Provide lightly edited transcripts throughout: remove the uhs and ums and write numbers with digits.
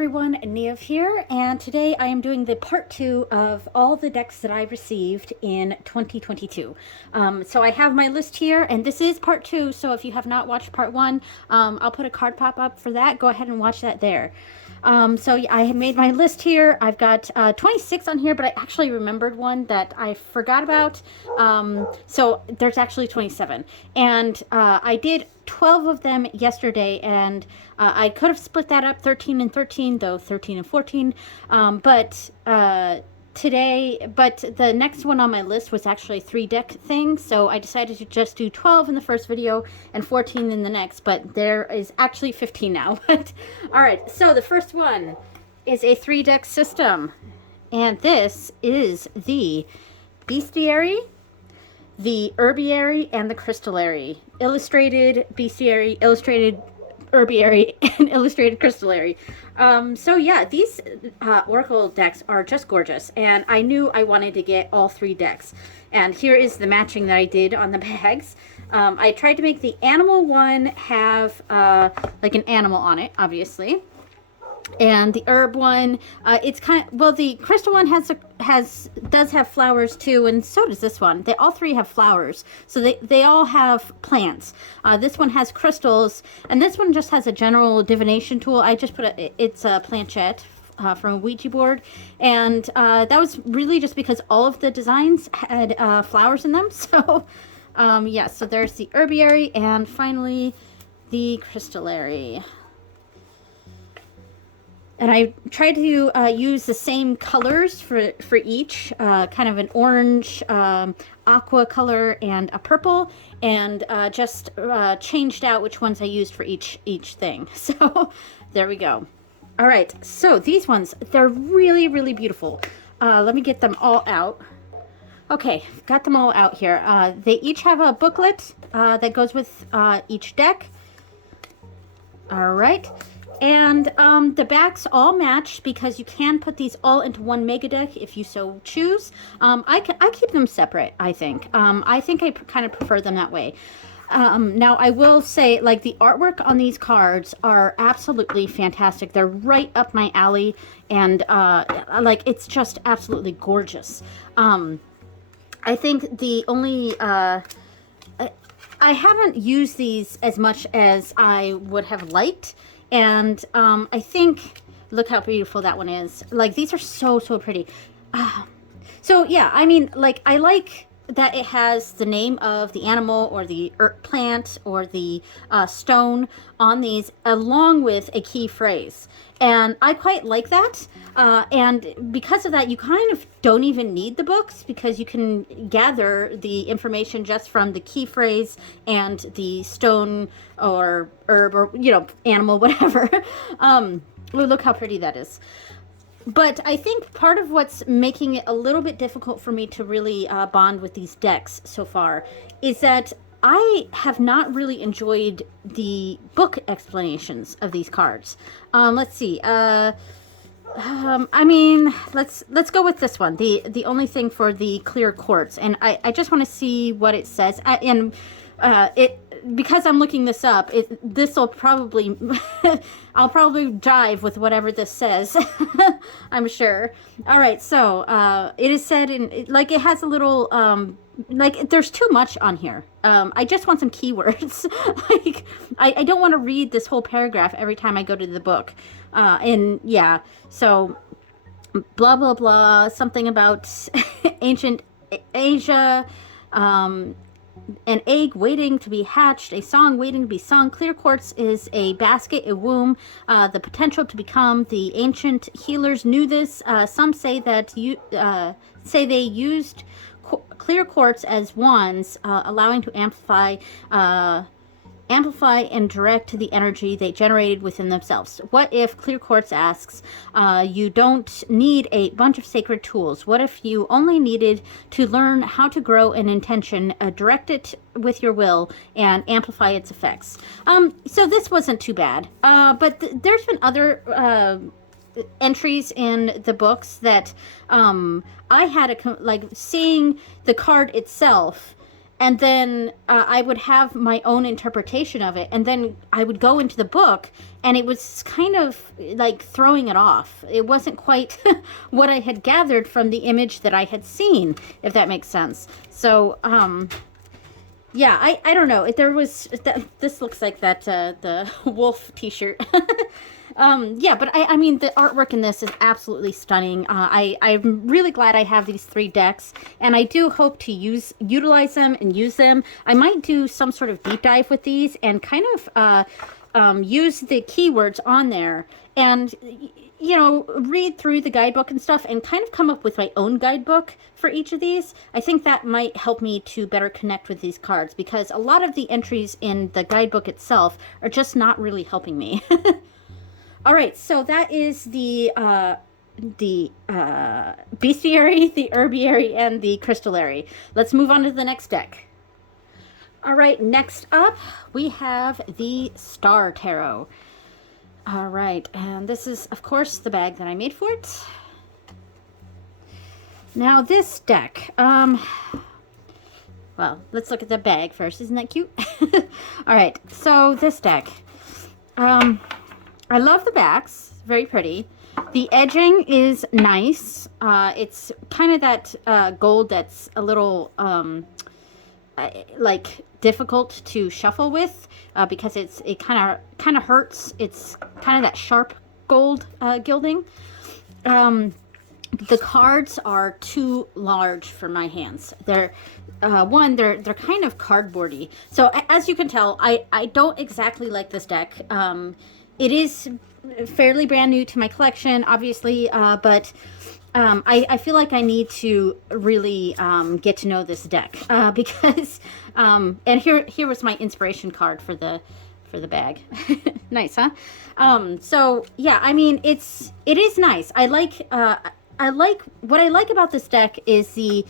everyone, Nev here, and today I am doing the part 2 of all the decks that I received in 2022. So I have my list here, and this is part 2, so if you have not watched part 1, I'll put a card pop up for that. Go ahead and watch that there. So yeah, I have made my list here. I've got 26 on here, but I actually remembered one that I forgot about. So there's actually 27. And I did 12 of them yesterday, and I could have split that up 13 and 13, though 13 and 14. But the next one on my list was actually a 3-deck thing, so I decided to just do 12 in the first video and 14 in the next, but there is actually 15 now. All right, so the first one is a 3-deck system, and this is the Bestiary, the Herbiary, and the Crystallary. Illustrated Bestiary, illustrated Herbiary, and illustrated Crystallary. So yeah, these Oracle decks are just gorgeous, and I knew I wanted to get all 3 decks. And here is the matching that I did on the bags. I tried to make the animal one have like an animal on it, obviously. And the herb one, it's kind of, well, the crystal one does have flowers too, and so does this one. They all 3 have flowers, so they all have plants. This one has crystals, and this one just has a general divination tool. I just put it's a planchette from a Ouija board, and that was really just because all of the designs had flowers in them. So yeah, so there's the herbiary, and finally the crystallary. And I tried to use the same colors for each, kind of an orange, aqua color, and a purple, and just changed out which ones I used for each thing. So there we go. All right, so these ones, they're really, really beautiful. Let me get them all out. Okay, got them all out here. They each have a booklet that goes with each deck. All right. And the backs all match because you can put these all into one mega deck if you so choose. I keep them separate, I think. I think I kind of prefer them that way. Now, I will say, like, the artwork on these cards are absolutely fantastic. They're right up my alley, and, like, it's just absolutely gorgeous. I think the only... I haven't used these as much as I would have liked. And I think, look how beautiful that one is. Like, these are so, so pretty. So, yeah, I mean, like, I like that it has the name of the animal or the plant or the stone on these, along with a key phrase. And I quite like that. And because of that, you kind of don't even need the books, because you can gather the information just from the key phrase and the stone or herb or, you know, animal, whatever. Look how pretty that is. But I think part of what's making it a little bit difficult for me to really bond with these decks so far is that I have not really enjoyed the book explanations of these cards. Let's see. I mean, let's go with this one. The only thing for the clear quartz, and I just want to see what it says. Because I'm looking this up, this will probably, I'll probably jive with whatever this says, I'm sure. All right, so it is said in, like, it has a little, like, there's too much on here. I just want some keywords. Like, I don't want to read this whole paragraph every time I go to the book. And yeah, so blah, blah, blah, something about ancient Asia, an egg waiting to be hatched, a song waiting to be sung. Clear quartz is a basket, a womb, the potential to become. The ancient healers knew this. Some say that they used clear quartz as wands, allowing to amplify and direct the energy they generated within themselves. What if clear quartz asks, you don't need a bunch of sacred tools? What if you only needed to learn how to grow an intention, direct it with your will, and amplify its effects? So this wasn't too bad, but there's been other entries in the books that I had like seeing the card itself and then I would have my own interpretation of it, and then I would go into the book, and it was kind of like throwing it off. It wasn't quite what I had gathered from the image that I had seen, if that makes sense. So, yeah, I don't know. There was this looks like that the wolf T-shirt. Yeah, but I mean, the artwork in this is absolutely stunning. I'm really glad I have these 3 decks, and I do hope to utilize them and use them. I might do some sort of deep dive with these and kind of use the keywords on there and, you know, read through the guidebook and stuff and kind of come up with my own guidebook for each of these. I think that might help me to better connect with these cards, because a lot of the entries in the guidebook itself are just not really helping me. All right, so that is the Bestiary, the Herbiary, and the Crystallary. Let's move on to the next deck. All right, next up, we have the Star Tarot. All right, and this is, of course, the bag that I made for it. Now, this deck, well, let's look at the bag first. Isn't that cute? All right, so this deck, I love the backs, very pretty. The edging is nice. It's kind of that gold that's a little like difficult to shuffle with because it kind of hurts. It's kind of that sharp gold gilding. The cards are too large for my hands. They're they're kind of cardboardy. So as you can tell, I don't exactly like this deck. It is fairly brand new to my collection, obviously, but I feel like I need to really get to know this deck because and here was my inspiration card for the bag. Nice, huh? So yeah, I mean it is nice. I like what I like about this deck is the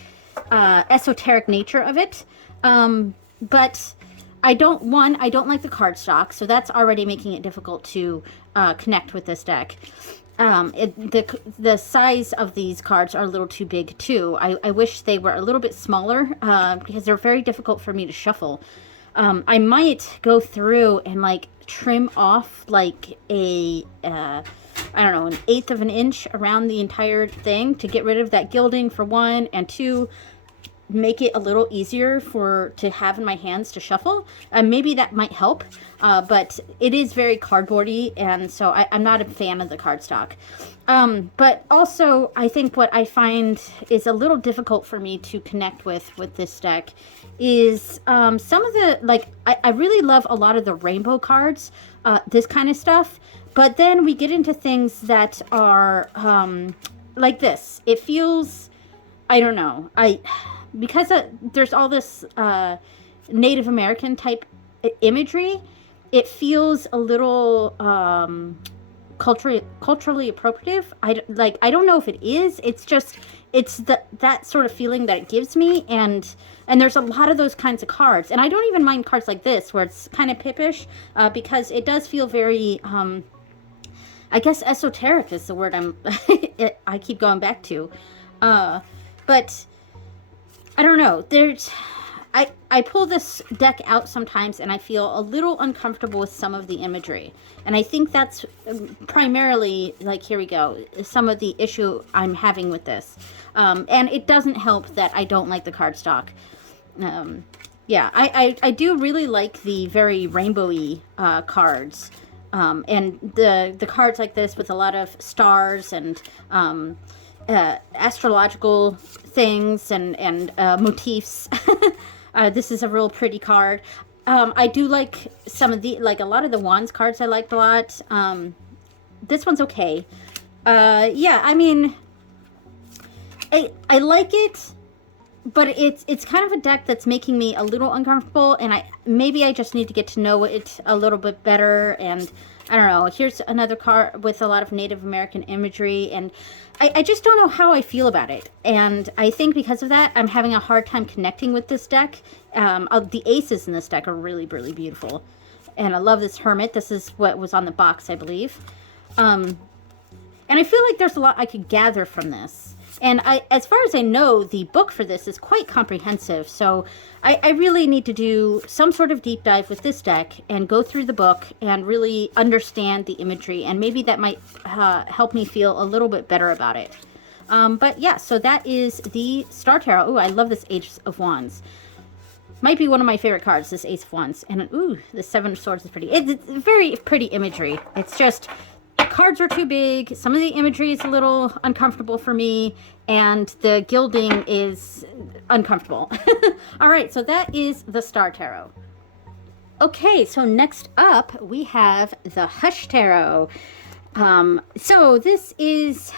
esoteric nature of it, but I don't like the cardstock, so that's already making it difficult to connect with this deck. The size of these cards are a little too big too. I wish they were a little bit smaller because they're very difficult for me to shuffle. I might go through and like trim off like a I don't know, 1/8 of an inch around the entire thing to get rid of that gilding for one, and two, make it a little easier to have in my hands to shuffle. Maybe that might help, but it is very cardboardy, and so I'm not a fan of the cardstock. But also, I think what I find is a little difficult for me to connect with this deck is some of the, like, I really love a lot of the rainbow cards, this kind of stuff, but then we get into things that are like this. It feels, I don't know, because there's all this Native American type imagery, it feels a little culturally appropriative. I don't know if it is. It's just that sort of feeling that it gives me, and there's a lot of those kinds of cards, and I don't even mind cards like this where it's kind of pippish because it does feel very I guess esoteric is the word I keep going back to, but I don't know. I pull this deck out sometimes and I feel a little uncomfortable with some of the imagery. And I think that's primarily, like, here we go, some of the issue I'm having with this. And it doesn't help that I don't like the cardstock. Yeah, I do really like the very rainbowy cards. And the cards like this with a lot of stars and astrological things and motifs. This is a real pretty card. I do like some of a lot of the wands cards I liked a lot. This one's okay. Yeah, I mean, I like it, but it's kind of a deck that's making me a little uncomfortable, and maybe I just need to get to know it a little bit better. And I don't know, here's another card with a lot of Native American imagery, and I just don't know how I feel about it. And I think because of that, I'm having a hard time connecting with this deck. The aces in this deck are really, really beautiful. And I love this Hermit. This is what was on the box, I believe. And I feel like there's a lot I could gather from this. And as far as I know, the book for this is quite comprehensive. So I really need to do some sort of deep dive with this deck and go through the book and really understand the imagery. And maybe that might help me feel a little bit better about it. But yeah, so that is the Star Tarot. Ooh, I love this Ace of Wands. Might be one of my favorite cards, this Ace of Wands. And ooh, the Seven of Swords is pretty. It's very pretty imagery. It's just, the cards are too big. Some of the imagery is a little uncomfortable for me. And the gilding is uncomfortable. All right, so that is the Star Tarot. Okay, so next up, we have the Hush Tarot. So this is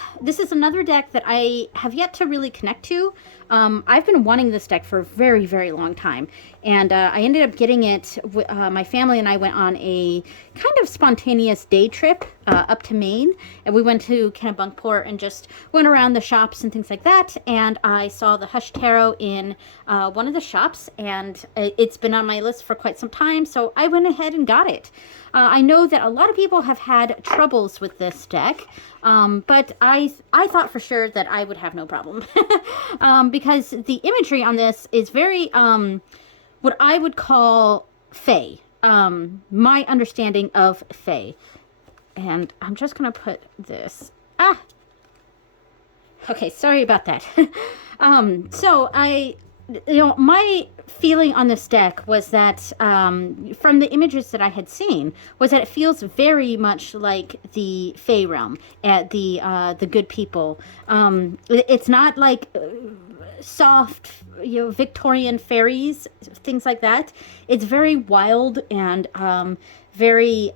another deck that I have yet to really connect to. I've been wanting this deck for a very, very long time, and I ended up getting it. My family and I went on a kind of spontaneous day trip up to Maine, and we went to Kennebunkport and just went around the shops and things like that, and I saw the Hush Tarot in one of the shops, and it's been on my list for quite some time, so I went ahead and got it. I know that a lot of people have had troubles with this deck, but I thought for sure that I would have no problem because the imagery on this is very what I would call Fae. My understanding of Fae. And I'm just going to put this. Okay, sorry about that. So my feeling on this deck was that, from the images that I had seen, was that it feels very much like the Fae realm, at the good people. It's not like soft, Victorian fairies, things like that. It's very wild and very.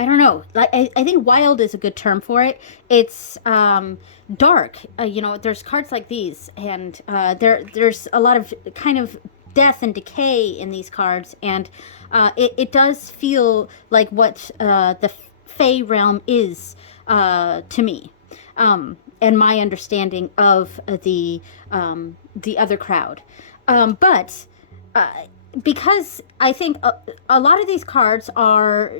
I don't know. Like I think wild is a good term for it. It's dark. There's cards like these, and there's a lot of kind of death and decay in these cards, and it does feel like what the Fae realm is to me, and my understanding of the other crowd, but. Because I think a lot of these cards are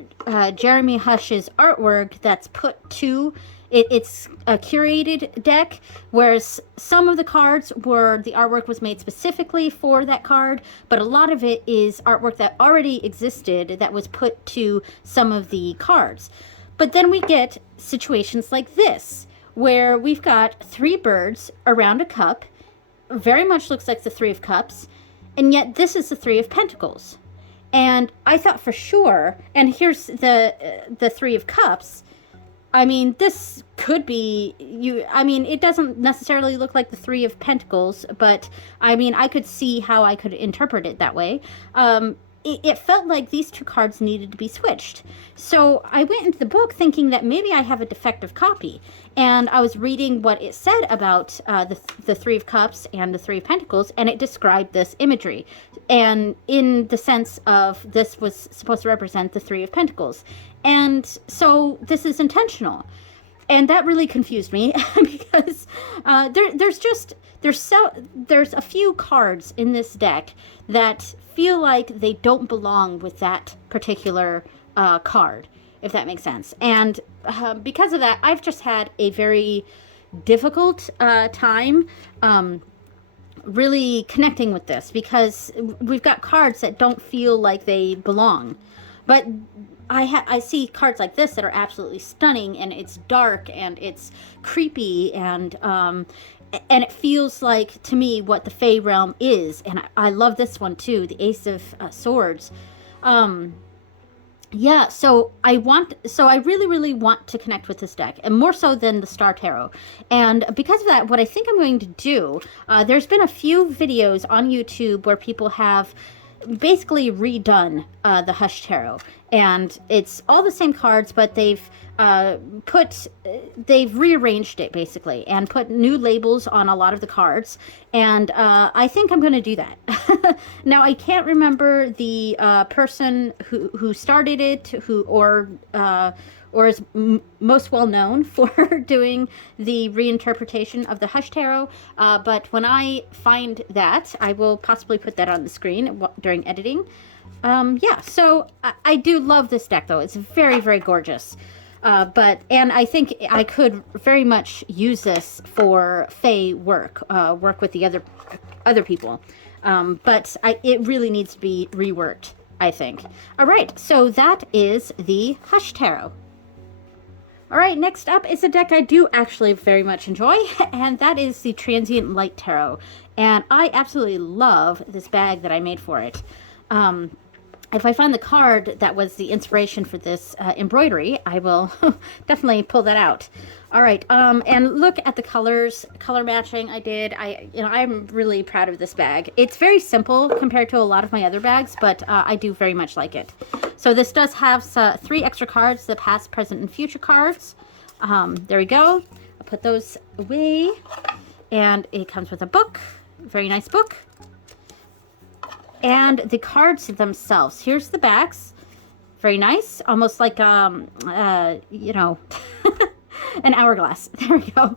Jeremy Hush's artwork that's put to it. It's a curated deck, whereas some of the cards the artwork was made specifically for that card, but a lot of it is artwork that already existed that was put to some of the cards. But then we get situations like this, where we've got three birds around a cup, very much looks like the Three of Cups, and yet this is the Three of Pentacles. And I thought for sure, and here's the Three of Cups. I mean, this could be it doesn't necessarily look like the Three of Pentacles, but I mean, I could see how I could interpret it that way. It felt like these two cards needed to be switched. So I went into the book thinking that maybe I have a defective copy. And I was reading what it said about the Three of Cups and the Three of Pentacles, and it described this imagery. And in the sense of this was supposed to represent the Three of Pentacles. And so this is intentional. And that really confused me because there's a few cards in this deck that feel like they don't belong with that particular card, if that makes sense. And because of that, I've just had a very difficult time really connecting with this, because we've got cards that don't feel like they belong. But I see cards like this that are absolutely stunning, and it's dark and it's creepy, and it feels like, to me, what the Fae realm is. And I love this one too, the Ace of Swords. Yeah, so I really, really want to connect with this deck, and more so than the Star Tarot. And because of that, what I think I'm going to do, there's been a few videos on YouTube where people have basically redone the Hush Tarot, and it's all the same cards, but they've rearranged it basically and put new labels on a lot of the cards, and I think I'm going to do that. Now, I can't remember the person who started it, or is most well known for doing the reinterpretation of the Hush Tarot. But when I find that, I will possibly put that on the screen during editing. Yeah, so I do love this deck, though. It's very, very gorgeous. And I think I could very much use this for Fae work, work with the other people. It really needs to be reworked, I think. All right, so that is the Hush Tarot. All right, next up is a deck I do actually very much enjoy, and that is the Transient Light Tarot. And I absolutely love this bag that I made for it. If I find the card that was the inspiration for this embroidery, I will definitely pull that out. All right, and look at the colors, color matching I did. I'm really proud of this bag. It's very simple compared to a lot of my other bags, but I do very much like it. So this does have 3 extra cards, the past, present, and future cards. There we go. I'll put those away. And it comes with a book, very nice book. And the cards themselves. Here's the backs. Very nice. Almost like, an hourglass. There we go.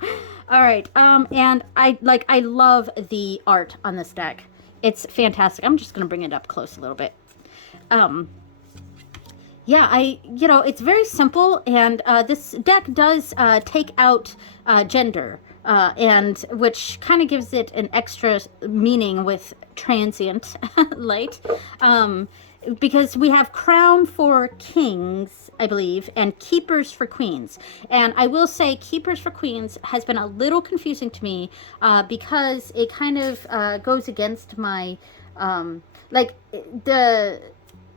All right. And I love the art on this deck. It's fantastic. I'm just going to bring it up close a little bit. Yeah, it's very simple, and this deck does take out gender, and which kind of gives it an extra meaning with Transient Light, because we have Crown for Kings, I believe, and Keepers for Queens. And I will say Keepers for Queens has been a little confusing to me because it kind of goes against my,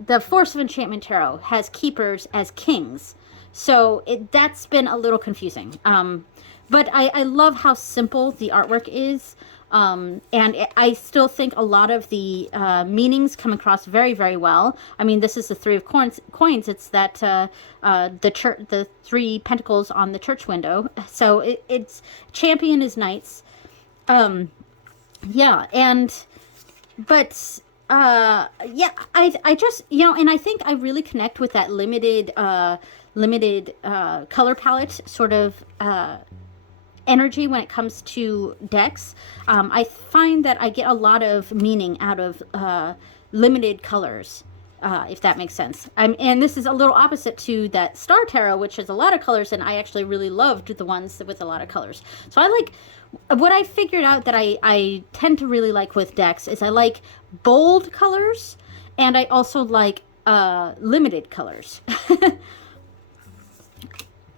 the Force of Enchantment Tarot has Keepers as Kings. So that's been a little confusing. But I love how simple the artwork is. I still think a lot of the meanings come across very, very well. I mean, this is the 3 of coins. It's that the 3 pentacles on the church window. So it's champion is knights. I just, and I think I really connect with that limited color palette sort of energy when it comes to decks. I find that I get a lot of meaning out of limited colors, if that makes sense. And this is a little opposite to that Star Tarot, which has a lot of colors, and I actually really loved the ones with a lot of colors. So I like, what I figured out that I tend to really like with decks is I like bold colors, and I also like limited colors.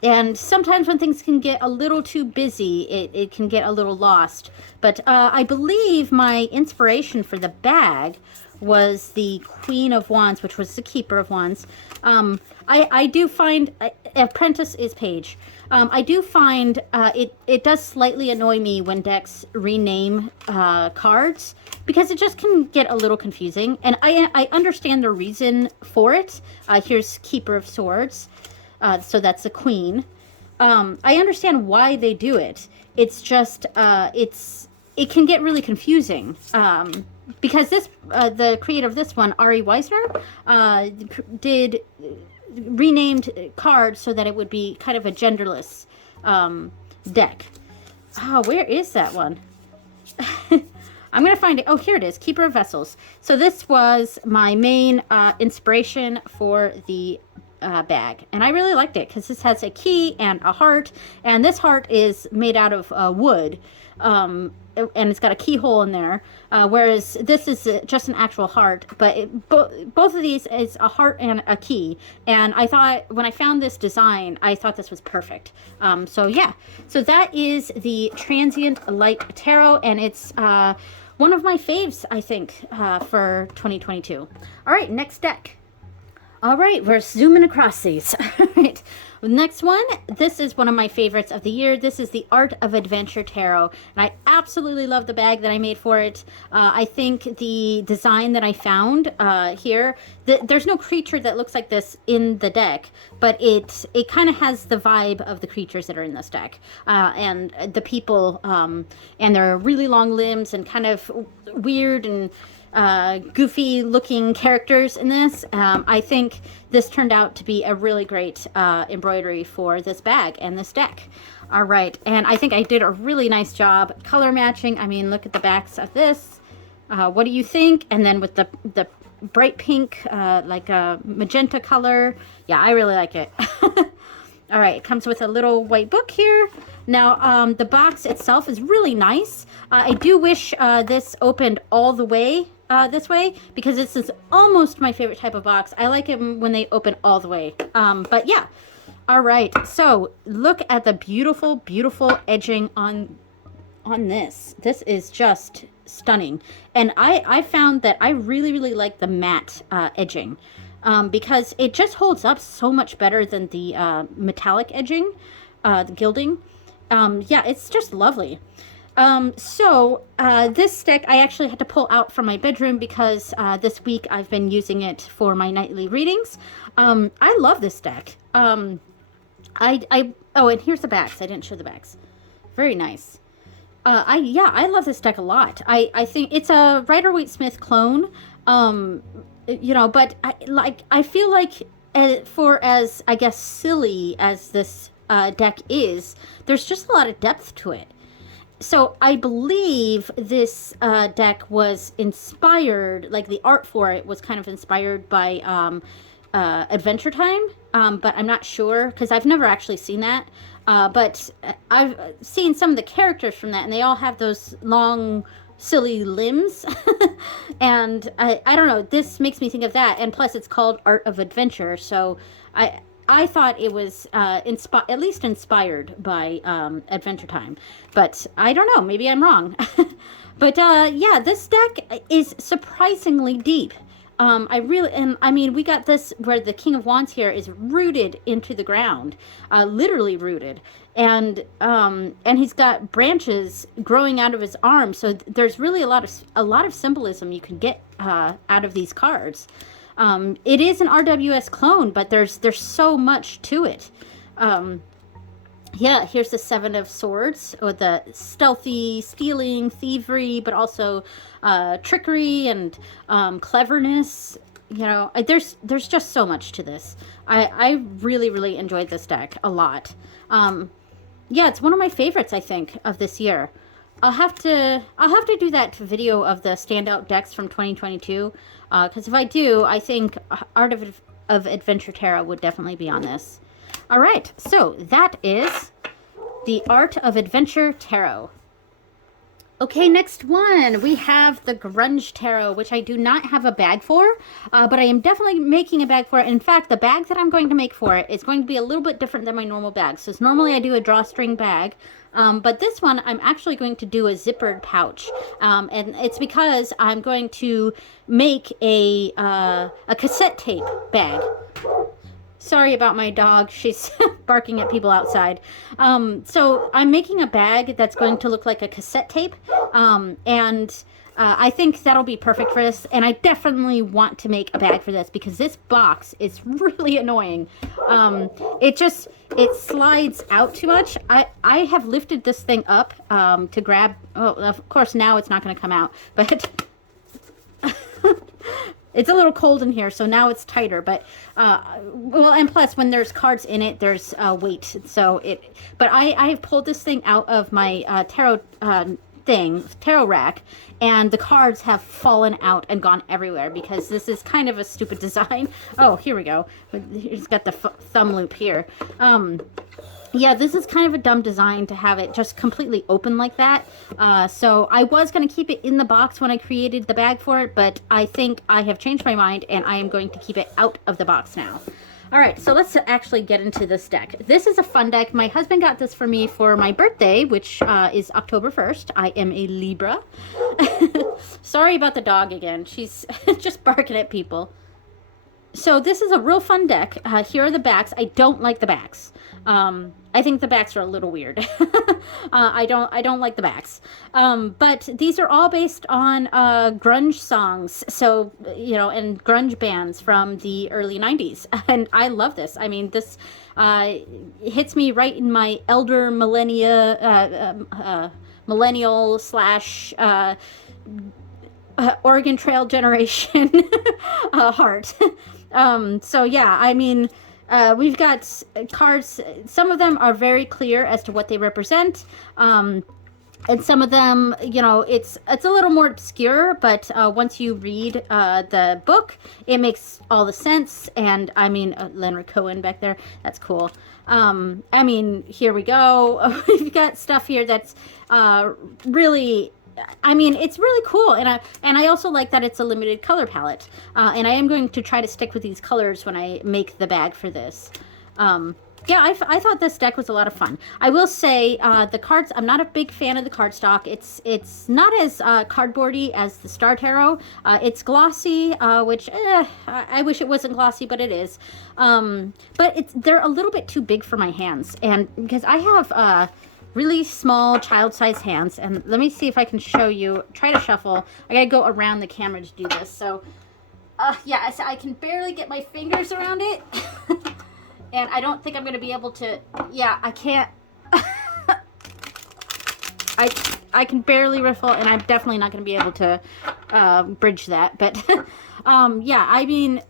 And sometimes when things can get a little too busy, it can get a little lost. But I believe my inspiration for the bag was the Queen of Wands, which was the Keeper of Wands. I do find, Apprentice is Page. I do find it does slightly annoy me when decks rename cards, because it just can get a little confusing. And I understand the reason for it. Here's Keeper of Swords. So that's the Queen. I understand why they do it. It's just, it can get really confusing. Because the creator of this one, Ari Weisner, did renamed cards so that it would be kind of a genderless deck. Oh, where is that one? I'm going to find it. Oh, here it is. Keeper of Vessels. So this was my main inspiration for the bag, and I really liked it because this has a key and a heart, and this heart is made out of wood, and it's got a keyhole in there, whereas this is just an actual heart, but both of these is a heart and a key. And I thought, when I found this design, I thought this was perfect. So yeah, so that is the Transient Light Tarot, and it's one of my faves, I think, for 2022. All right, next deck. All right, we're zooming across these. All right, next one. This is one of my favorites of the year. This is the Art of Adventure Tarot, and I absolutely love the bag that I made for it. I think the design that I found here, there's no creature that looks like this in the deck, but it kind of has the vibe of the creatures that are in this deck, and the people, and their really long limbs and kind of weird and goofy looking characters in this. I think this turned out to be a really great embroidery for this bag and this deck. All right, and I think I did a really nice job color matching. I mean, look at the backs of this. What do you think? And then with the bright pink, like a magenta color. Yeah, I really like it. All right, it comes with a little white book here. Now, the box itself is really nice. I do wish this opened all the way this way, because this is almost my favorite type of box. I like it when they open all the way. But yeah, all right. So look at the beautiful, beautiful edging on this. This is just stunning. And I found that I really, really like the matte edging. Because it just holds up so much better than the metallic edging, the gilding. Yeah, it's just lovely. This stick I actually had to pull out from my bedroom because this week I've been using it for my nightly readings. I love this deck. Oh, and here's the backs. I didn't show the backs. Very nice. I love this deck a lot. I think it's a Rider-Waite-Smith clone. But I feel like for as, I guess, silly as this deck is, there's just a lot of depth to it. So I believe this deck was inspired, like the art for it was kind of inspired by Adventure Time, but I'm not sure because I've never actually seen that. But I've seen some of the characters from that, and they all have those long, silly limbs. And I don't know, this makes me think of that. And plus it's called Art of Adventure, so I thought it was at least inspired by Adventure Time, but I don't know, maybe I'm wrong. But yeah, this deck is surprisingly deep. We got this where the King of Wands here is rooted into the ground, literally rooted, and he's got branches growing out of his arm. So there's really a lot of symbolism you can get out of these cards. It is an RWS clone, but there's so much to it. Yeah, here's the Seven of Swords, or the stealthy, stealing, thievery, but also trickery and cleverness. You know, there's just so much to this. I really, really enjoyed this deck a lot. Yeah, it's one of my favorites, I think, of this year. I'll have to do that video of the standout decks from 2022, because if I do, I think Art of Adventure Tarot would definitely be on this. All right, so that is the Art of Adventure Tarot. Okay, next one, we have the Grunge Tarot, which I do not have a bag for, but I am definitely making a bag for it. In fact, the bag that I'm going to make for it is going to be a little bit different than my normal bag. So normally I do a drawstring bag, but this one I'm actually going to do a zippered pouch, and it's because I'm going to make a cassette tape bag. Sorry about my dog. She's barking at people outside. So I'm making a bag that's going to look like a cassette tape. I think that'll be perfect for this. And I definitely want to make a bag for this because this box is really annoying. It slides out too much. I have lifted this thing up to grab. Oh, of course, now it's not going to come out. But it's a little cold in here, so now it's tighter. But well, and plus when there's cards in it, there's weight. So but I have pulled this thing out of my tarot rack, and the cards have fallen out and gone everywhere because this is kind of a stupid design. Oh, here we go. It's got the thumb loop here. Yeah, this is kind of a dumb design to have it just completely open like that. So I was going to keep it in the box when I created the bag for it, but I think I have changed my mind and I am going to keep it out of the box now. All right, so let's actually get into this deck. This is a fun deck. My husband got this for me for my birthday, which is October 1st. I am a Libra. Sorry about the dog again. She's just barking at people. So this is a real fun deck. Here are the backs. I don't like the backs. I think the backs are a little weird. I don't like the backs. But these are all based on grunge songs. So, you know, and grunge bands from the early 90s. And I love this. I mean, this hits me right in my elder millennial slash Oregon Trail generation heart. So yeah, I mean, we've got cards. Some of them are very clear as to what they represent. and some of them, you know, it's a little more obscure, but once you read the book, it makes all the sense. And I mean, Leonard Cohen back there, that's cool. I mean, here we go. We've got stuff here that's really, I mean, it's really cool. And I also like that it's a limited color palette. And I am going to try to stick with these colors when I make the bag for this. Yeah, I thought this deck was a lot of fun. I will say the cards, I'm not a big fan of the cardstock. It's not as cardboardy as the Star Tarot. It's glossy, which I wish it wasn't glossy, but it is. But they're a little bit too big for my hands. And because I have really small child-sized hands. And let me see if I can show you. Try to shuffle. I gotta go around the camera to do this. So, yeah, I can barely get my fingers around it. And I don't think I'm going to be able to, yeah, I can't, I can barely riffle, and I'm definitely not going to be able to bridge that. But, yeah, I mean,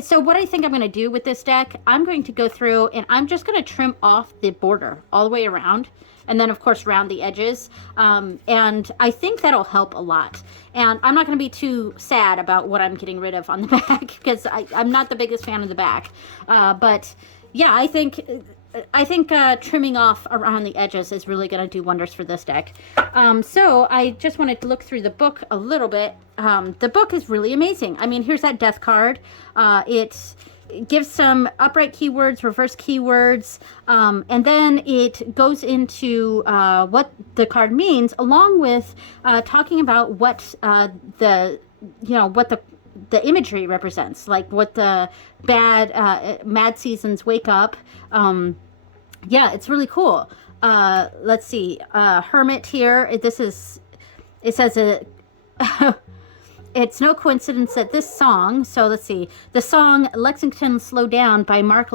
so what I think I'm going to do with this deck, I'm going to go through, and I'm just going to trim off the border all the way around. And then, of course, round the edges. And I think that'll help a lot. And I'm not going to be too sad about what I'm getting rid of on the back, because I'm not the biggest fan of the back. But yeah, I think trimming off around the edges is really going to do wonders for this deck. So I just wanted to look through the book a little bit. The book is really amazing. I mean, here's that death card. It gives some upright keywords, reverse keywords, and then it goes into what the card means, along with talking about what the imagery represents, like what the mad seasons wake up. Yeah, it's really cool. Let's see, Hermit here. It says it's no coincidence that this song, so let's see, the song Lexington Slow Down by Mark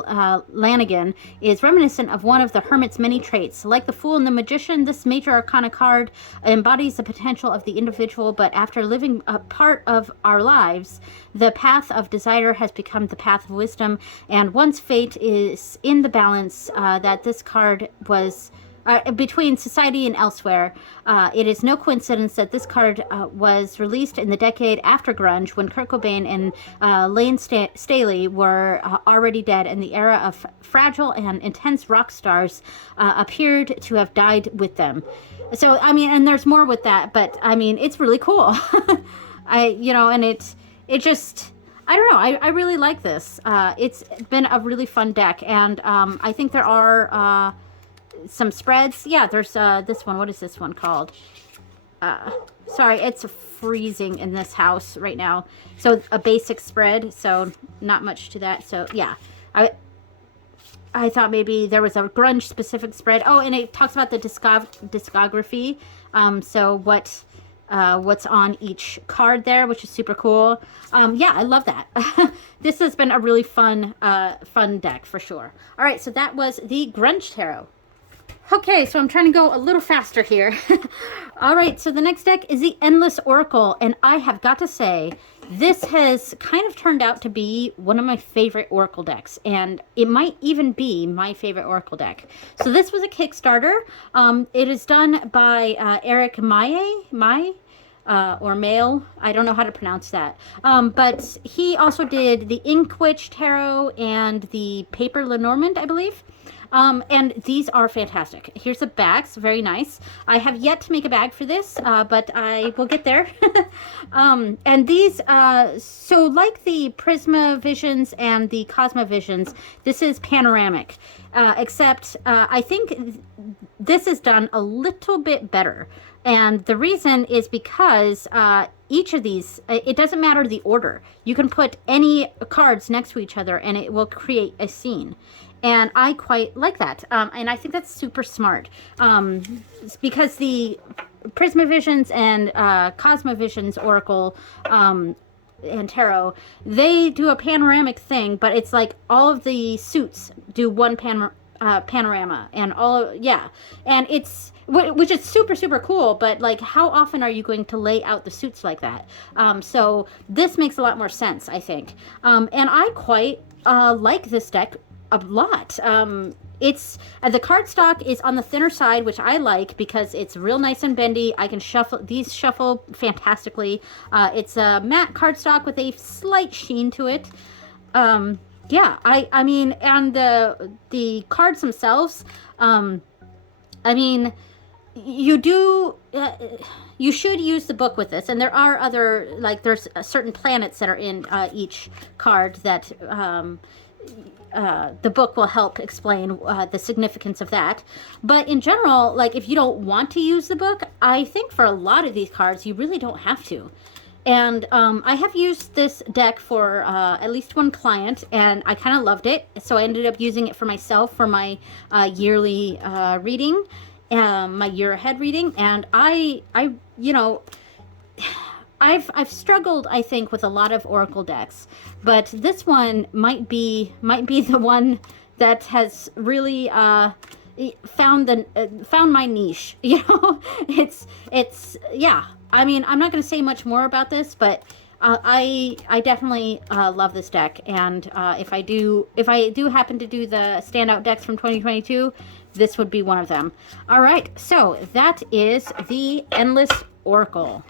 Lanigan is reminiscent of one of the Hermit's many traits. Like the Fool and the Magician, this major arcana card embodies the potential of the individual, but after living a part of our lives, the path of desire has become the path of wisdom, and one's fate is in the balance that this card was between society and elsewhere. It is no coincidence that this card was released in the decade after grunge, when Kurt Cobain and Lane Staley were already dead, and the era of fragile and intense rock stars appeared to have died with them. So, I mean, and there's more with that, but I mean, it's really cool. And it just, I don't know, I really like this. It's been a really fun deck, and I think there are some spreads. Yeah, there's this one. What is this one called? Sorry, it's freezing in this house right now. So a basic spread, so not much to that. So yeah, I thought maybe there was a grunge specific spread. Oh, and it talks about the discography. So what's on each card there, which is super cool. Yeah, I love that. This has been a really fun deck for sure. All right, so that was the Grunge Tarot. Okay, so I'm trying to go a little faster here. All right, so the next deck is the Endless Oracle, and I have got to say, this has kind of turned out to be one of my favorite Oracle decks, and it might even be my favorite Oracle deck. So this was a Kickstarter. It is done by Eric Mai, or Mail. I don't know how to pronounce that. But he also did the Inkwitch Tarot and the Paper Lenormand, I believe. And these are fantastic. Here's the bags, very nice. I have yet to make a bag for this, but I will get there. And these, so like the Prisma Visions and the Cosma Visions, this is panoramic, except I think this is done a little bit better. And the reason is because each of these, it doesn't matter the order. You can put any cards next to each other and it will create a scene. And I quite like that. And I think that's super smart. Because the Prisma Visions and Cosma Visions Oracle and Tarot, they do a panoramic thing, but it's like all of the suits do one panorama. And and it's, which is super, super cool, but like how often are you going to lay out the suits like that? So this makes a lot more sense, I think. And I quite like this deck a lot. it's the cardstock is on the thinner side, which I like because it's real nice and bendy. I can shuffle these fantastically. It's a matte cardstock with a slight sheen to it. Yeah, I mean, and the cards themselves, I mean, you do you should use the book with this, and there are other, like, there's certain planets that are in each card that the book will help explain the significance of that. But in general, like, if you don't want to use the book, I think for a lot of these cards you really don't have to. And I have used this deck for at least one client, and I kind of loved it, so I ended up using it for myself for my yearly reading, my year ahead reading. And I you know, I've struggled, I think, with a lot of Oracle decks, but this one might be the one that has really found my niche. You know, it's yeah. I mean, I'm not going to say much more about this, but I definitely love this deck, and if I do happen to do the standout decks from 2022, this would be one of them. All right, so that is the Endless Oracle.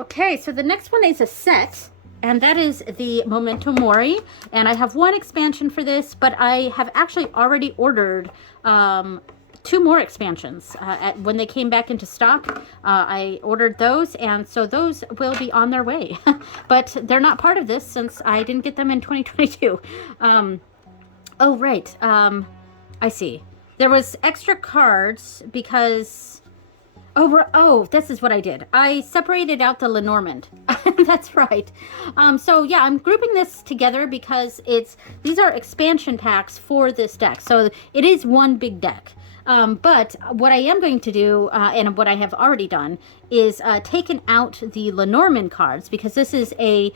Okay, so the next one is a set, and that is the Momento Mori, and I have one expansion for this, but I have actually already ordered 2 more expansions. When they came back into stock, I ordered those, and so those will be on their way. But they're not part of this since I didn't get them in 2022. Oh, right. I see. There was extra cards because... Oh, this is what I did. I separated out the Lenormand. That's right. So yeah, I'm grouping this together because these are expansion packs for this deck. So it is one big deck. But what I am going to do, and what I have already done, is taken out the Lenormand cards, because this is a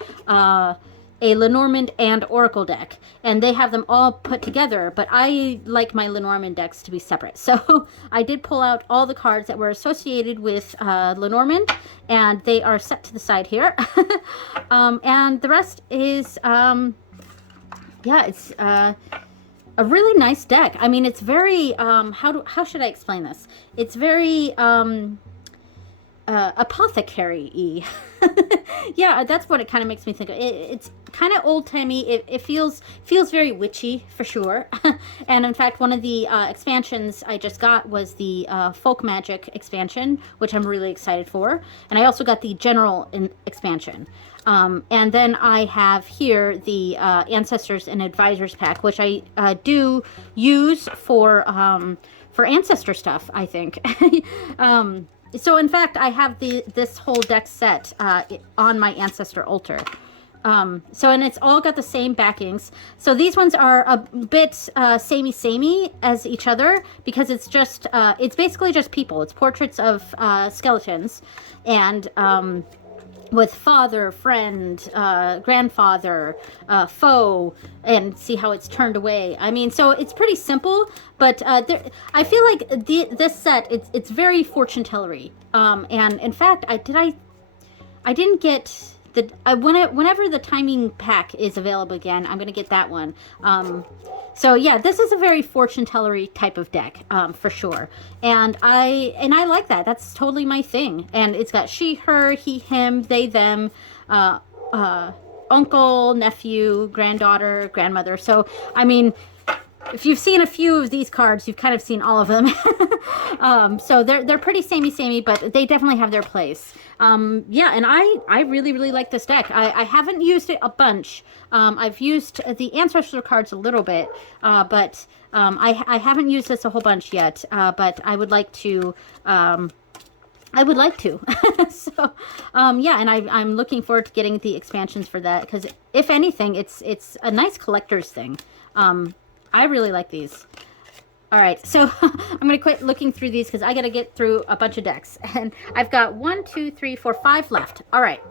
Lenormand and Oracle deck, and they have them all put together, but I like my Lenormand decks to be separate. So I did pull out all the cards that were associated with Lenormand, and they are set to the side here. And the rest is, yeah, it's... a really nice deck. I mean, it's very, how should I explain this? It's very, apothecary-y. Yeah, that's what it kind of makes me think of. It's kind of old-timey. It feels very witchy, for sure. And in fact, one of the expansions I just got was the Folk Magic expansion, which I'm really excited for. And I also got the General expansion. And then I have here the Ancestors and Advisors pack, which I do use for Ancestor stuff, I think. So in fact, I have this whole deck set on my Ancestor altar. So, and it's all got the same backings. So these ones are a bit samey as each other, because it's just, it's basically just people. It's portraits of skeletons, and with father, friend, grandfather, foe, and see how it's turned away. I mean, so it's pretty simple, but I feel like this set, it's very fortune-tellery. And in fact, I didn't get the whenever the timing pack is available again, I'm gonna get that one. So yeah, this is a very fortune-tellery type of deck, for sure. And I like that. That's totally my thing. And it's got she, her, he, him, they, them, uncle, nephew, granddaughter, grandmother. So, I mean, if you've seen a few of these cards, you've kind of seen all of them. So they're pretty samey, but they definitely have their place. Yeah, and I really like this deck. I haven't used it a bunch. I've used the Ancestor cards a little bit, but I haven't used this a whole bunch yet. But I would like to. So, yeah, and I'm looking forward to getting the expansions for that, because if anything, it's a nice collector's thing. I really like these. All right, so I'm going to quit looking through these because I got to get through a bunch of decks. And I've got 1, 2, 3, 4, 5 left. All right,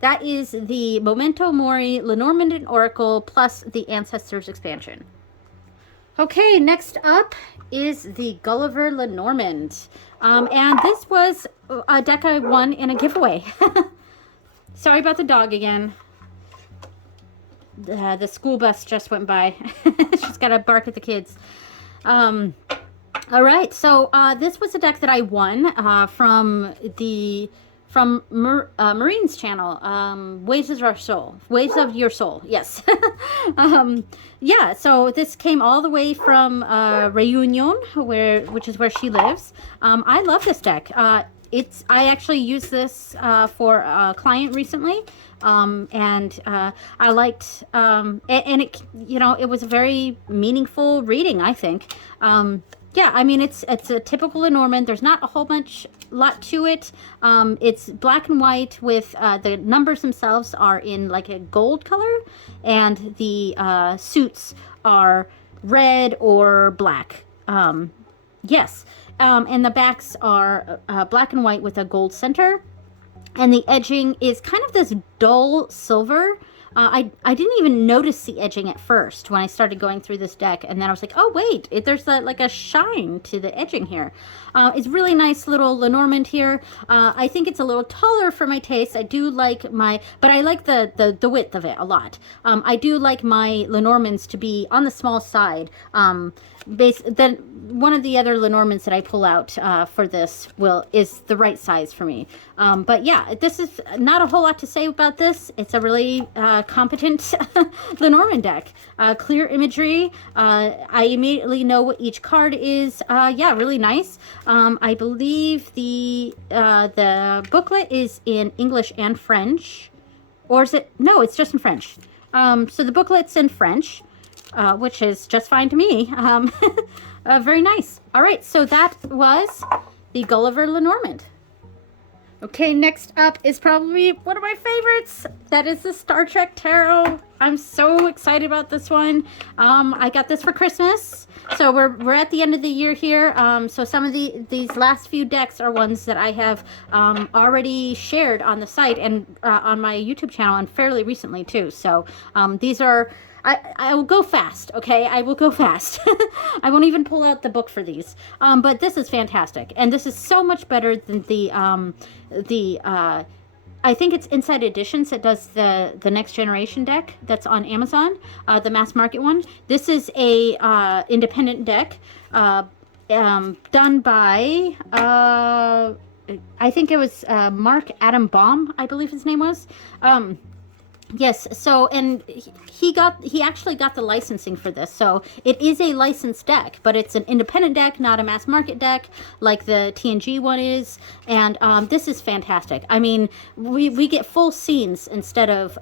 that is the Momento Mori, Lenormand and Oracle, plus the Ancestors expansion. Okay, next up is the Gulliver Lenormand. And this was a deck I won in a giveaway. Sorry about the dog again. the school bus just went by. She's got to bark at the kids. All right, so this was a deck that I won from Marine's channel, Waves of Our Soul, Waves of Your Soul, yes. Yeah, so this came all the way from Réunion, which is where she lives. I love this deck. I actually used this for a client recently, and I liked, and it, you know, it was a very meaningful reading, I think. Yeah, I mean, it's a typical Lenormand. There's not a whole lot to it. It's black and white with the numbers themselves are in like a gold color, and the suits are red or black. Yes, and the backs are black and white with a gold center, and the edging is kind of this dull silver. I didn't even notice the edging at first when I started going through this deck, and then I was like, oh wait, there's like a shine to the edging here. It's really nice little Lenormand here. I think it's a little taller for my taste. I do like but I like the width of it a lot. I do like my Lenormands to be on the small side. Then one of the other Lenormands that I pull out for this is the right size for me. But yeah, this is not a whole lot to say about this. It's a really competent Lenormand deck. Clear imagery. I immediately know what each card is. Yeah, really nice. I believe the booklet is in English and French. Or is it? No, it's just in French. So the booklet's in French. Which is just fine to me. Very nice. All right, so that was the Gulliver Lenormand. Okay, next up is probably one of my favorites. That is the Star Trek Tarot. I'm so excited about this one. I got this for Christmas. So we're at the end of the year here. So some of these last few decks are ones that I have already shared on the site and on my YouTube channel, and fairly recently too. So these are... I will go fast, okay? I will go fast. I won't even pull out the book for these. But this is fantastic. And this is so much better than I think it's Inside Editions that does the Next Generation deck that's on Amazon, the mass market one. This is a independent deck done by, I think it was Mark Adam Baum, I believe his name was. Yes, so, and he actually got the licensing for this, so it is a licensed deck, but it's an independent deck, not a mass market deck, like the TNG one is, and this is fantastic. I mean, we get full scenes instead of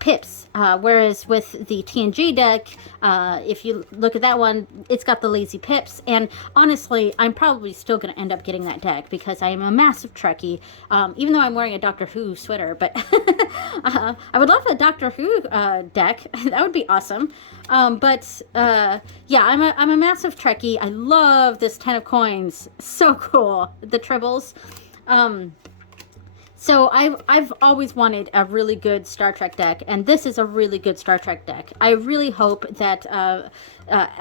pips, whereas with the TNG deck, if you look at that one, it's got the lazy pips, and honestly, I'm probably still going to end up getting that deck because I am a massive Trekkie, even though I'm wearing a Doctor Who sweater, but I would love a Doctor Who deck. That would be awesome. Yeah, I'm a massive Trekkie. I love this 10 of coins. So cool. The tribbles. So I've always wanted a really good Star Trek deck, and this is a really good Star Trek deck. I really hope that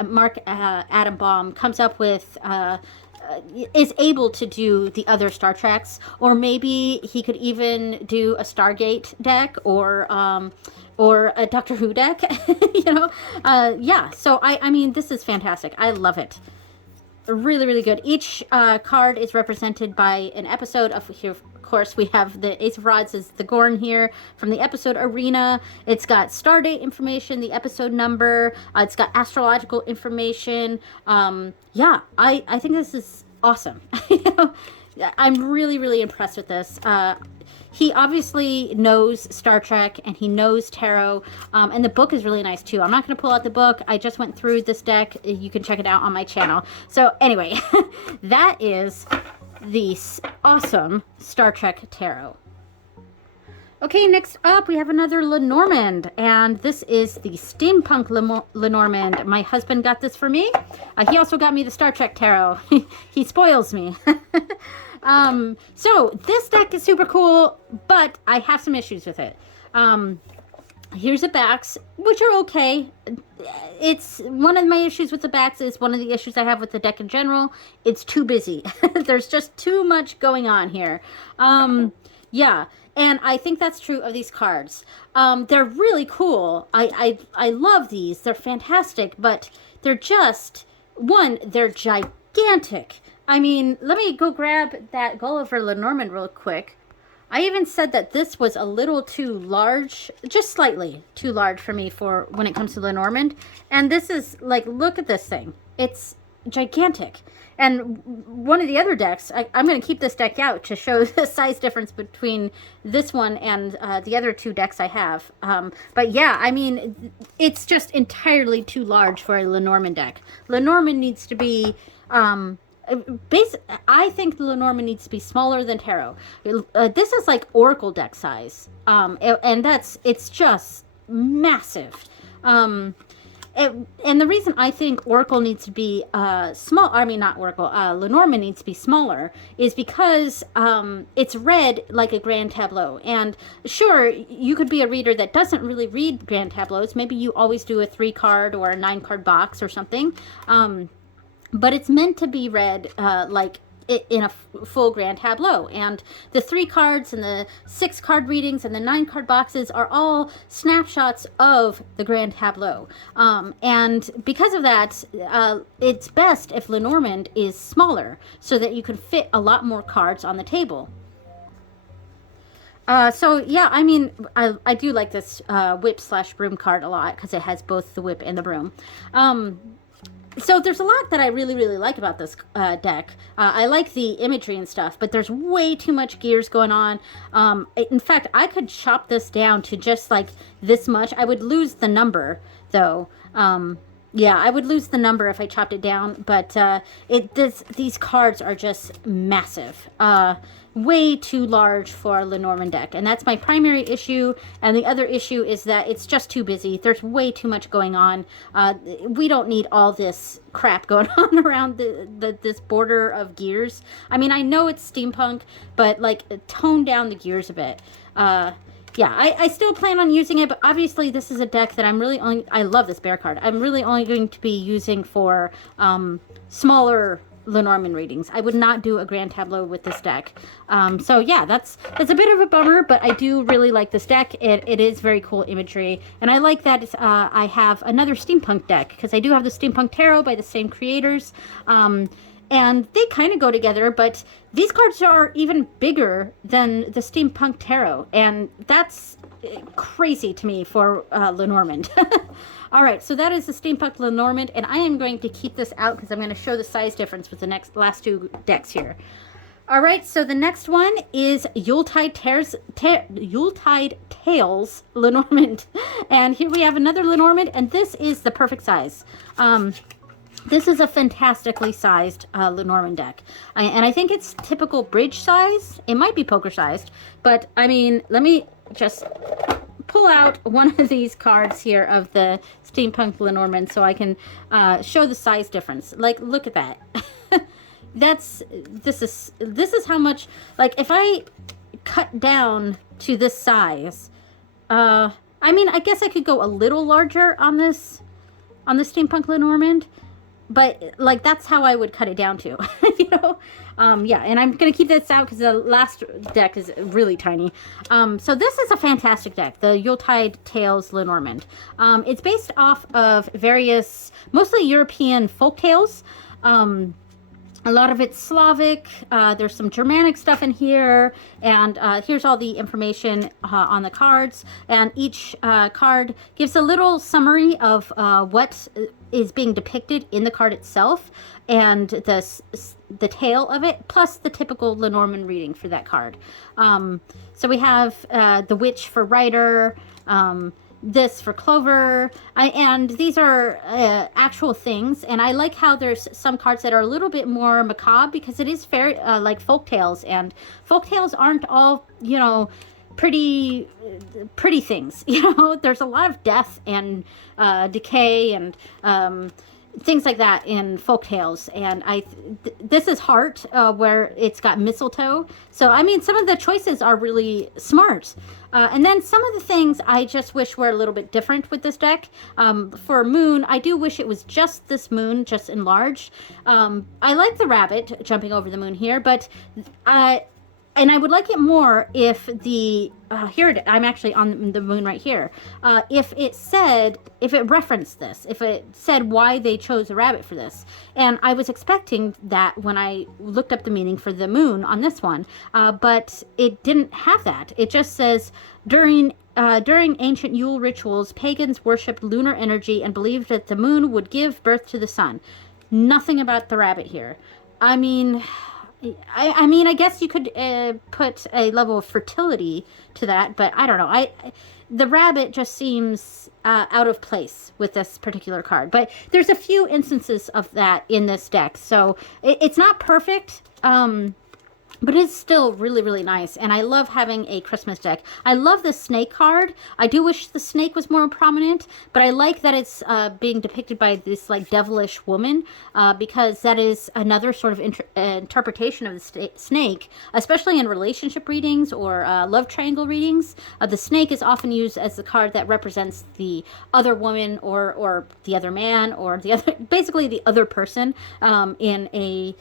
Mark Adam Baum comes up with is able to do the other Star Treks, or maybe he could even do a Stargate deck or a Doctor Who deck. You know, yeah. So I mean, this is fantastic. I love it. Really, really good. Each card is represented by an episode of here. Of course, we have the Ace of Rods is the Gorn here from the episode Arena. It's got stardate information, the episode number. It's got astrological information. Yeah, I think this is awesome. You know, I'm really, really impressed with this. He obviously knows Star Trek and he knows tarot, and the book is really nice too. I'm not going to pull out the book. I just went through this deck. You can check it out on my channel. So anyway, that is the awesome Star Trek Tarot. Okay, next up we have another Lenormand, and this is the Steampunk Lenormand. My husband got this for me. He also got me the Star Trek Tarot. He spoils me. So this deck is super cool, but I have some issues with it. Here's the backs, which are okay. It's one of my issues with the backs is one of the issues I have with the deck in general. It's too busy. There's just too much going on here. Yeah, and I think that's true of these cards. They're really cool. I love these. They're fantastic, but they're just, one, they're gigantic. I mean, let me go grab that Gulliver Lenormand real quick. I even said that this was a little too large, just slightly too large for me for when it comes to Lenormand. And this is like, look at this thing. It's gigantic. And one of the other decks, I'm going to keep this deck out to show the size difference between this one and the other two decks I have. But yeah, I mean, it's just entirely too large for a Lenormand deck. Lenormand needs to be... I think the Lenormand needs to be smaller than Tarot. This is like Oracle deck size. And it's just massive. And the reason I think Oracle needs to be not Oracle, Lenormand needs to be smaller is because it's read like a grand tableau. And sure, you could be a reader that doesn't really read grand tableaus. Maybe you always do a 3-card or a 9-card box or something. But it's meant to be read like in a full grand tableau, and the 3 cards and the 6-card readings and the 9-card boxes are all snapshots of the grand tableau, and because of that, it's best if Lenormand is smaller so that you can fit a lot more cards on the table. So yeah, I mean, I do like this whip/broom card a lot because it has both the whip and the broom. So there's a lot that I really, really like about this deck. I like the imagery and stuff, but there's way too much gears going on. In fact, I could chop this down to just like this much. I would lose the number, though. Yeah, I would lose the number if I chopped it down, but these cards are just massive. Way too large for a Lenormand deck, and that's my primary issue. And the other issue is that it's just too busy. There's way too much going on. We don't need all this crap going on around this border of gears. I mean, I know it's steampunk, but like, tone down the gears a bit. Yeah, I still plan on using it, but obviously this is a deck that I love this bear card. I'm really only going to be using for smaller Lenormand readings. I would not do a grand tableau with this deck. So yeah, that's a bit of a bummer, but I do really like this deck. It is very cool imagery, and I like that I have another steampunk deck, because I do have the Steampunk Tarot by the same creators, and they kind of go together, but these cards are even bigger than the Steampunk Tarot, and that's crazy to me for Lenormand. All right, so that is the Steampunk Lenormand, and I am going to keep this out because I'm going to show the size difference with the last 2 decks here. All right, so the next one is Yuletide Tales Lenormand, and here we have another Lenormand, and this is the perfect size. This is a fantastically sized Lenormand deck, and I think it's typical bridge size. It might be poker sized, but I mean, let me just pull out one of these cards here of the Steampunk Lenormand so I can show the size difference. Like, look at that. This is how much, like, if I cut down to this size, I mean, I guess I could go a little larger on this Steampunk Lenormand, but like, that's how I would cut it down to. You know. Yeah, and I'm gonna keep this out because the last deck is really tiny. So this is a fantastic deck, the Yuletide Tales Lenormand. It's based off of various, mostly European folk tales. A lot of it's Slavic. There's some Germanic stuff in here, and here's all the information on the cards. And each card gives a little summary of what is being depicted in the card itself, and the tale of it, plus the typical Lenormand reading for that card. So we have the Witch for Rider, this for Clover, and these are actual things, and I like how there's some cards that are a little bit more macabre, because it is fair, like folk tales, and folk tales aren't all, you know, pretty things. You know, there's a lot of death and decay and things like that in folk tales, and this is Heart, where it's got mistletoe. So I mean, some of the choices are really smart, and then some of the things I just wish were a little bit different with this deck. For Moon, I do wish it was just this moon, just enlarged. I like the rabbit jumping over the moon here, but and I would like it more if the I'm actually on the moon right here. If it referenced this, if it said why they chose a rabbit for this, and I was expecting that when I looked up the meaning for the moon on this one, but it didn't have that. It just says during ancient Yule rituals, pagans worshipped lunar energy and believed that the moon would give birth to the sun. Nothing about the rabbit here. I mean, I guess you could put a level of fertility to that, but I don't know. The rabbit just seems out of place with this particular card. But there's a few instances of that in this deck, so it's not perfect. But it's still really, really nice. And I love having a Christmas deck. I love the snake card. I do wish the snake was more prominent, but I like that it's being depicted by this like devilish woman, because that is another sort of interpretation of the snake, especially in relationship readings or love triangle readings. The snake is often used as the card that represents the other woman or the other man or basically the other person in a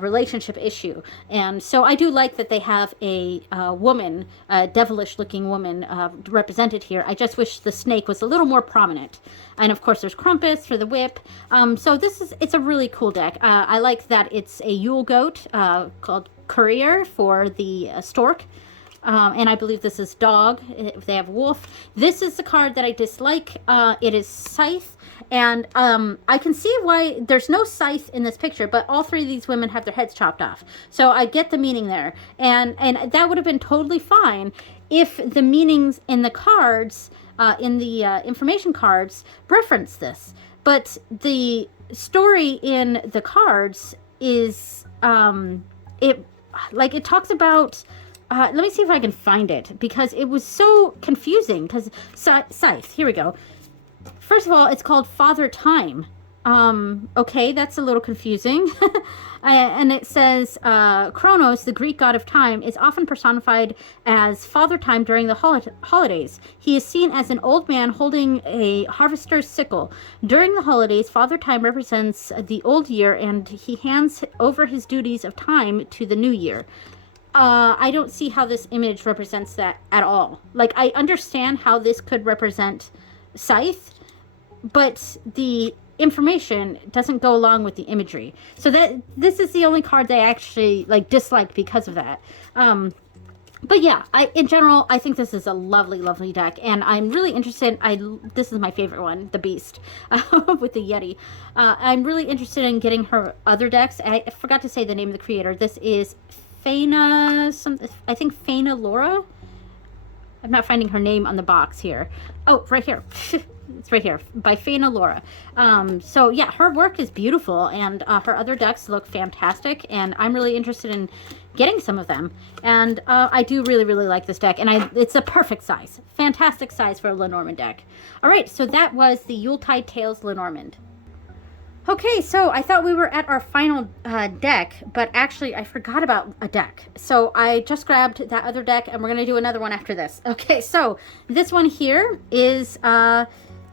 relationship issue. And so I do like that they have a woman, a devilish looking woman represented here. I just wish the snake was a little more prominent. And of course there's Krampus for the whip. So it's a really cool deck. I like that it's a Yule goat called Courier for the stork. And I believe this is dog if they have wolf. This is the card that I dislike. It is Scythe. And I can see why there's no scythe in this picture, but all three of these women have their heads chopped off. So I get the meaning there. And that would have been totally fine if the meanings in the cards, in the information cards, reference this. But the story in the cards is, it talks about... let me see if I can find it, because it was so confusing. Because Scythe, here we go. First of all, it's called Father Time. Okay, that's a little confusing. And it says, Kronos, the Greek god of time, is often personified as Father Time during the holidays. He is seen as an old man holding a harvester's sickle. During the holidays, Father Time represents the old year, and he hands over his duties of time to the new year. I don't see how this image represents that at all. Like, I understand how this could represent Scythe, but the information doesn't go along with the imagery. So this is the only card that I actually dislike because of that. But yeah, in general, I think this is a lovely, lovely deck, and I'm really interested. This is my favorite one, the Beast, with the Yeti. I'm really interested in getting her other decks. I forgot to say the name of the creator. This is Faina, I think Faina Laura. I'm not finding her name on the box here. Oh, right here. It's right here, by Faina Laura. So yeah, her work is beautiful, and her other decks look fantastic, and I'm really interested in getting some of them. And I do really, really like this deck, and it's a perfect size. Fantastic size for a Lenormand deck. All right, so that was the Yuletide Tales Lenormand. Okay, so I thought we were at our final deck, but actually I forgot about a deck. So I just grabbed that other deck, and we're going to do another one after this. Okay, so this one here is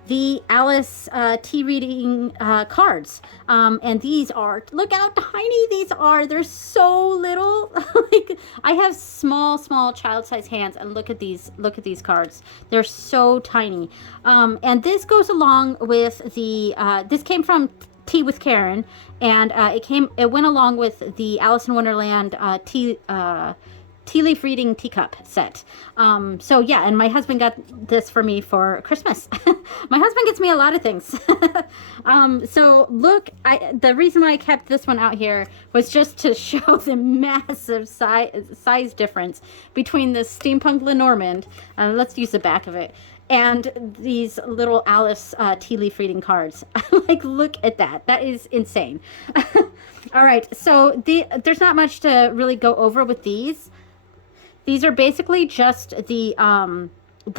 the Alice tea reading cards. And these are, look how tiny these are. They're so little. Like, I have small child-sized hands, and look at these cards. They're so tiny. And this goes along with the, this came from Tea with Karen, and it went along with the Alice in Wonderland tea leaf reading teacup set. So yeah, and my husband got this for me for Christmas. My husband gets me a lot of things. So look, the reason why I kept this one out here was just to show the massive size difference between the Steampunk Lenormand, let's use the back of it, and these little Alice tea leaf reading cards. Like, look at that. That is insane. All right, so there's not much to really go over with these. These are basically just the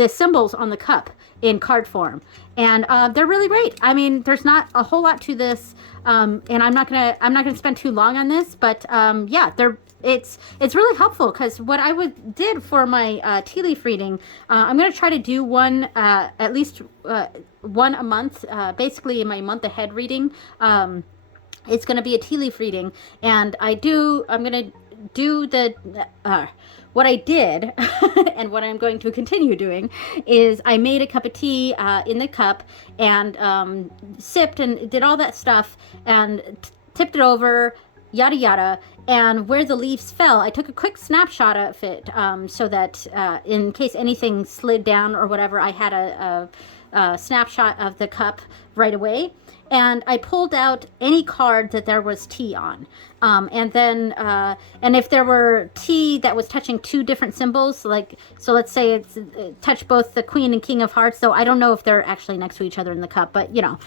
symbols on the cup in card form, and they're really great. I mean, there's not a whole lot to this, and I'm not gonna spend too long on this, but yeah, it's really helpful, because what I did for my tea leaf reading, I'm gonna try to do one at least one a month, basically in my month ahead reading. It's gonna be a tea leaf reading, and I'm gonna do the what I did and what I'm going to continue doing is I made a cup of tea in the cup and sipped and did all that stuff and tipped it over, yada yada. And where the leaves fell, I took a quick snapshot of it so that in case anything slid down or whatever, I had a snapshot of the cup right away. And I pulled out any card that there was tea on. And then, and if there were tea that was touching two different symbols, like, so let's say it's touched both the Queen and King of Hearts, so I don't know if they're actually next to each other in the cup, but you know.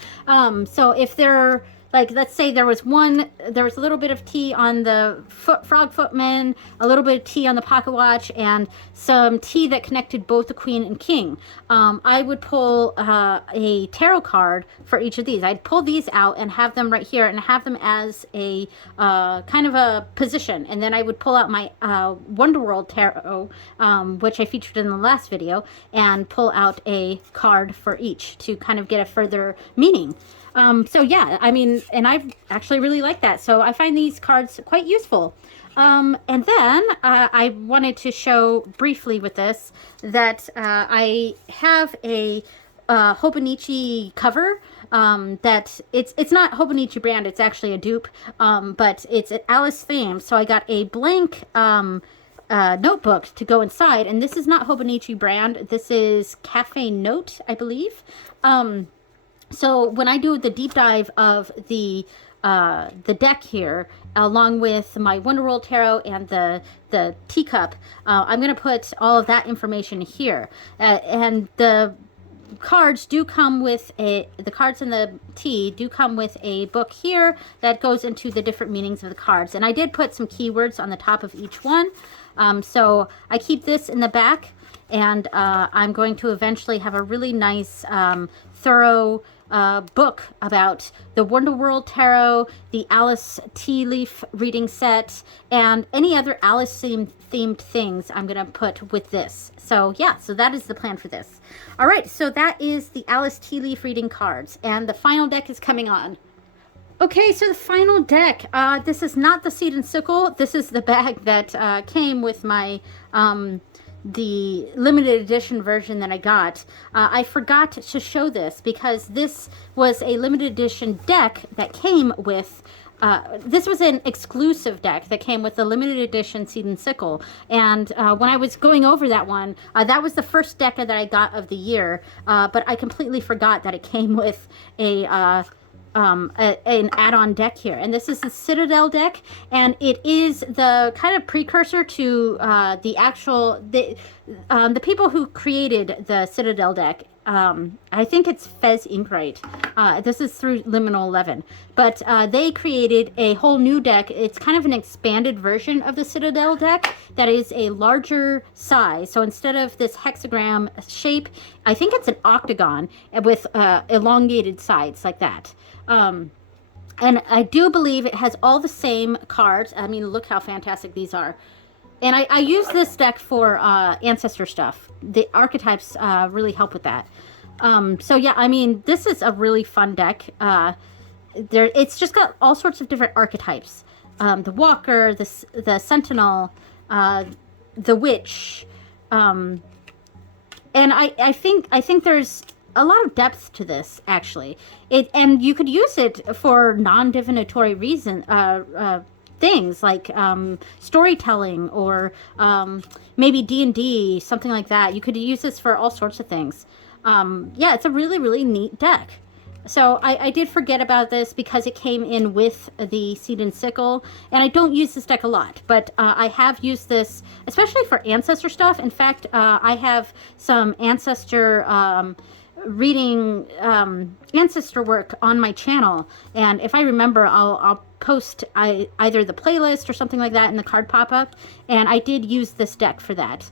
So if they're, like, let's say there was a little bit of tea on the Frog Footman, a little bit of tea on the Pocket Watch, and some tea that connected both the Queen and King. I would pull a tarot card for each of these. I'd pull these out and have them right here and have them as a kind of a position. And then I would pull out my Wonderworld Tarot, which I featured in the last video, and pull out a card for each to kind of get a further meaning. So yeah, I mean, and I actually really like that. So I find these cards quite useful. And then I wanted to show briefly with this that I have a Hobonichi cover that it's not Hobonichi brand, it's actually a dupe, but it's an Alice theme. So I got a blank notebook to go inside, and this is not Hobonichi brand. This is Cafe Note, I believe. So when I do the deep dive of the deck here, along with my Wonderworld Tarot and the teacup, I'm going to put all of that information here. And the cards do come with the cards in the tea do come with a book here that goes into the different meanings of the cards. And I did put some keywords on the top of each one. So I keep this in the back, and I'm going to eventually have a really nice, thorough book about the Wonderworld Tarot, the Alice tea leaf reading set, and any other Alice themed things I'm going to put with this. So yeah, so that is the plan for this. All right, so that is the Alice tea leaf reading cards, and the final deck is coming on. Okay, so the final deck, this is not the Seed and Sickle. This is the bag that came with my the limited edition version that I got. I forgot to show this because this was a limited edition deck that came with this was an exclusive deck that came with the limited edition Seed and Sickle. And when I was going over that one, that was the first deck that I got of the year, but I completely forgot that it came with an add-on deck here. And this is the Citadel deck, and it is the kind of precursor to the people who created the Citadel deck. I think it's Fez Inkwright. This is through Liminal 11, but they created a whole new deck. It's kind of an expanded version of the Citadel deck that is a larger size. So instead of this hexagram shape, I think it's an octagon with elongated sides like that. And I do believe it has all the same cards. I mean, look how fantastic these are. And I use this deck for ancestor stuff. The archetypes really help with that. So yeah, I mean, this is a really fun deck. It's just got all sorts of different archetypes. The Walker, the Sentinel, the Witch. And I think there's a lot of depth to this, actually. And you could use it for non-divinatory reason things like storytelling or maybe D&D, something like that. You could use this for all sorts of things. Yeah, it's a really, really neat deck. So I did forget about this because it came in with the Seed and Sickle, and I don't use this deck a lot, but I have used this especially for ancestor stuff. In fact, I have some ancestor reading ancestor work on my channel, and if I remember, I'll post either the playlist or something like that in the card pop-up, and I did use this deck for that.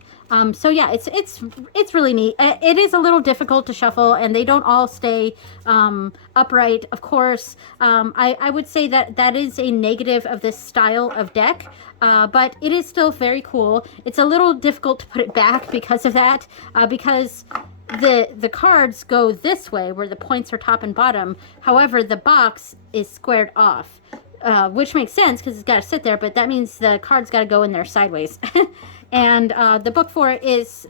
So yeah, it's really neat. It is a little difficult to shuffle, and they don't all stay upright, of course. I would say that is a negative of this style of deck, but it is still very cool. It's a little difficult to put it back because of that, because the cards go this way where the points are top and bottom. However, the box is squared off. which makes sense because it's got to sit there, but that means the card's got to go in there sideways. And the book for it is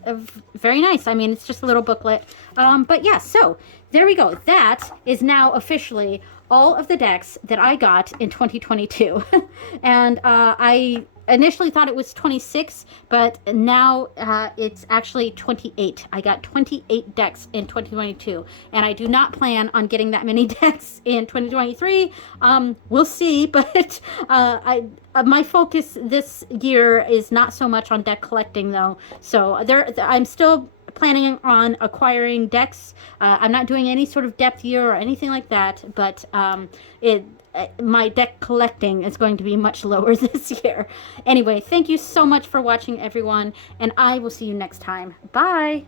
very nice. I mean, it's just a little booklet. But yeah, so there we go. That is now officially all of the decks that I got in 2022. And I initially thought it was 26, but now it's actually 28. I got 28 decks in 2022, and I do not plan on getting that many decks in 2023. We'll see, but my focus this year is not so much on deck collecting, though. So I'm still planning on acquiring decks. I'm not doing any sort of depth year or anything like that, but my deck collecting is going to be much lower this year. Anyway, thank you so much for watching, everyone, and I will see you next time. Bye!